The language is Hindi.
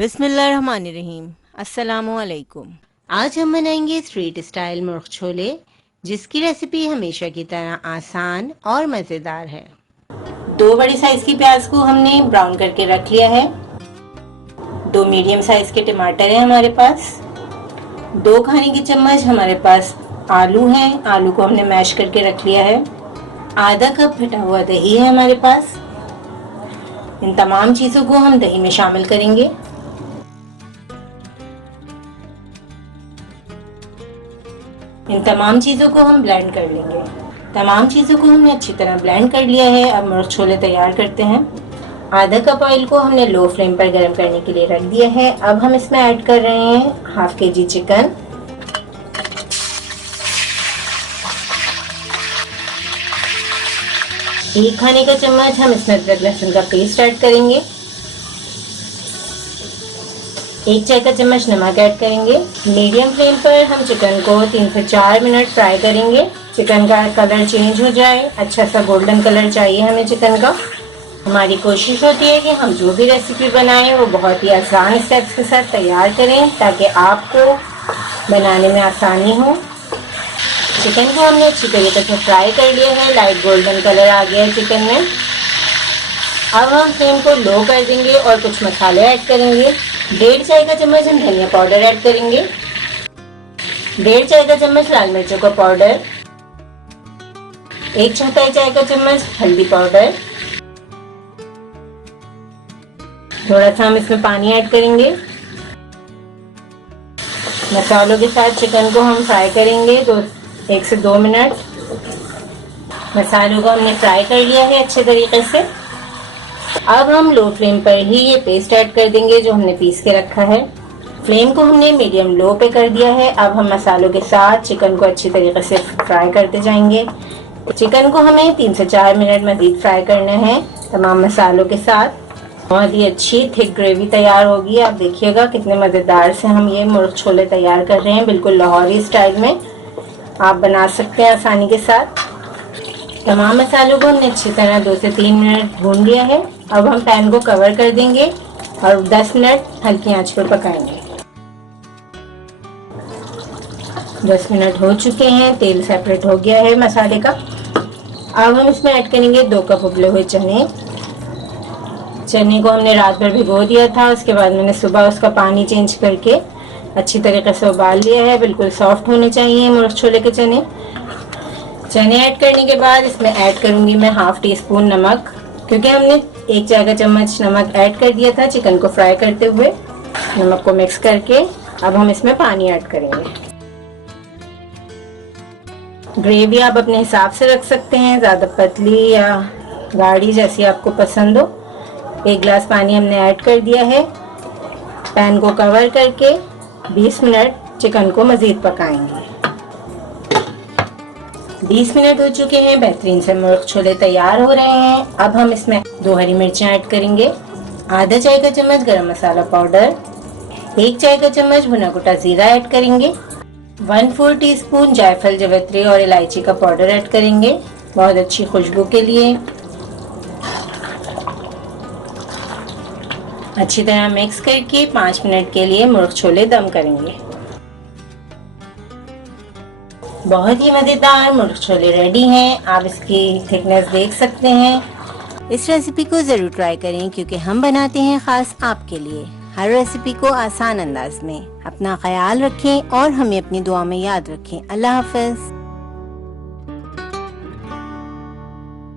बिस्मिल्लाहिर्रहमानिर्रहीम। अस्सलामुअलैकुम। आज हम बनाएंगे स्ट्रीट स्टाइल मुर्ग छोले, जिसकी रेसिपी हमेशा की तरह आसान और मज़ेदार है। 2 बड़ी साइज की प्याज को हमने ब्राउन करके रख लिया है। 2 मीडियम साइज के टमाटर हैं हमारे पास। 2 खाने के चम्मच हमारे पास आलू हैं। आलू को हमने मैश करके रख लिया है। आधा कप फटा हुआ दही है हमारे पास। इन तमाम चीज़ों को हम दही में शामिल करेंगे। इन तमाम चीज़ों को हम ब्लेंड कर लेंगे। तमाम चीज़ों को हमने अच्छी तरह ब्लेंड कर लिया है। अब मुर्ग छोले तैयार करते हैं। आधा कप ऑयल को हमने लो फ्लेम पर गर्म करने के लिए रख दिया है। अब हम इसमें ऐड कर रहे हैं हाफ kg चिकन। एक खाने का चम्मच हम इसमें अदरक लहसुन का पेस्ट ऐड करेंगे। 1 चाय का चम्मच नमक ऐड करेंगे। मीडियम फ्लेम पर हम चिकन को 3 से 4 मिनट फ्राई करेंगे। चिकन का कलर चेंज हो जाए, अच्छा सा गोल्डन कलर चाहिए हमें चिकन का। हमारी कोशिश होती है कि हम जो भी रेसिपी बनाएं वो बहुत ही आसान स्टेप्स के साथ तैयार करें, ताकि आपको बनाने में आसानी हो। चिकन को हमने अच्छी तरीके से फ्राई कर लिया है। लाइट गोल्डन कलर आ गया है चिकन में। अब हम फ्लेम को लो कर देंगे और कुछ मसाले ऐड करेंगे। 1.5 चाय का चम्मच हम धनिया पाउडर ऐड करेंगे। 1.5 चाय का चम्मच लाल मिर्चों का पाउडर। 1/4 चाय का चम्मच हल्दी पाउडर। थोड़ा सा हम इसमें पानी ऐड करेंगे। मसालों के साथ चिकन को हम फ्राई करेंगे 1 से 2 मिनट। मसालों को हमने फ्राई कर लिया है अच्छे तरीके से। अब हम लो फ्लेम पर ही ये पेस्ट ऐड कर देंगे जो हमने पीस के रखा है। फ्लेम को हमने मीडियम लो पे कर दिया है। अब हम मसालों के साथ चिकन को अच्छी तरीके से फ्राई करते जाएंगे। चिकन को हमें 3 से 4 मिनट मजीद फ्राई करना है तमाम मसालों के साथ। बहुत ही अच्छी थिक ग्रेवी तैयार होगी। आप देखिएगा कितने मज़ेदार से हम ये मुर्ग छोले तैयार कर रहे हैं, बिल्कुल लाहौरी स्टाइल में आप बना सकते हैं आसानी के साथ। तमाम मसालों को हमने अच्छी तरह 2 से 3 मिनट भून लिया है। अब हम पैन को कवर कर देंगे और 10 मिनट हल्की आंच पर पकाएंगे। 10 मिनट हो चुके हैं, तेल सेपरेट हो गया है मसाले का। अब हम इसमें ऐड करेंगे 2 कप उबले हुए चने। चने को हमने रात भर भिगो दिया था, उसके बाद मैंने सुबह उसका पानी चेंज करके अच्छी तरीके से उबाल लिया है। बिल्कुल सॉफ्ट होने चाहिए मुर्ग छोले के चने। चने ऐड करने के बाद इसमें ऐड करूंगी मैं हाफ टी स्पून नमक, क्योंकि हमने 1 चाय का चम्मच नमक ऐड कर दिया था चिकन को फ्राई करते हुए। नमक को मिक्स करके अब हम इसमें पानी ऐड करेंगे। ग्रेवी आप अपने हिसाब से रख सकते हैं, ज़्यादा पतली या गाढ़ी जैसी आपको पसंद हो। 1 गिलास पानी हमने ऐड कर दिया है। पैन को कवर करके 20 मिनट चिकन को मज़ीद पकाएंगे। 20 मिनट हो चुके हैं, बेहतरीन से मुर्ग छोले तैयार हो रहे हैं। अब हम इसमें 2 हरी मिर्चें ऐड करेंगे। आधा चाय का चम्मच गरम मसाला पाउडर। 1 चाय का चम्मच भुना कुटा जीरा ऐड करेंगे। 1/4 टीस्पून जायफल, जवित्री और इलायची का पाउडर ऐड करेंगे, बहुत अच्छी खुशबू के लिए। अच्छी तरह मिक्स करके 5 मिनट के लिए मुर्ग छोले दम करेंगे। बहुत ही मज़ेदार मुर्ग छोले रेडी हैं। आप इसकी थिकनेस देख सकते हैं। इस रेसिपी को ज़रूर ट्राई करें, क्योंकि हम बनाते हैं ख़ास आपके लिए हर रेसिपी को आसान अंदाज में। अपना ख्याल रखें और हमें अपनी दुआ में याद रखें। अल्लाह हाफ़िज़।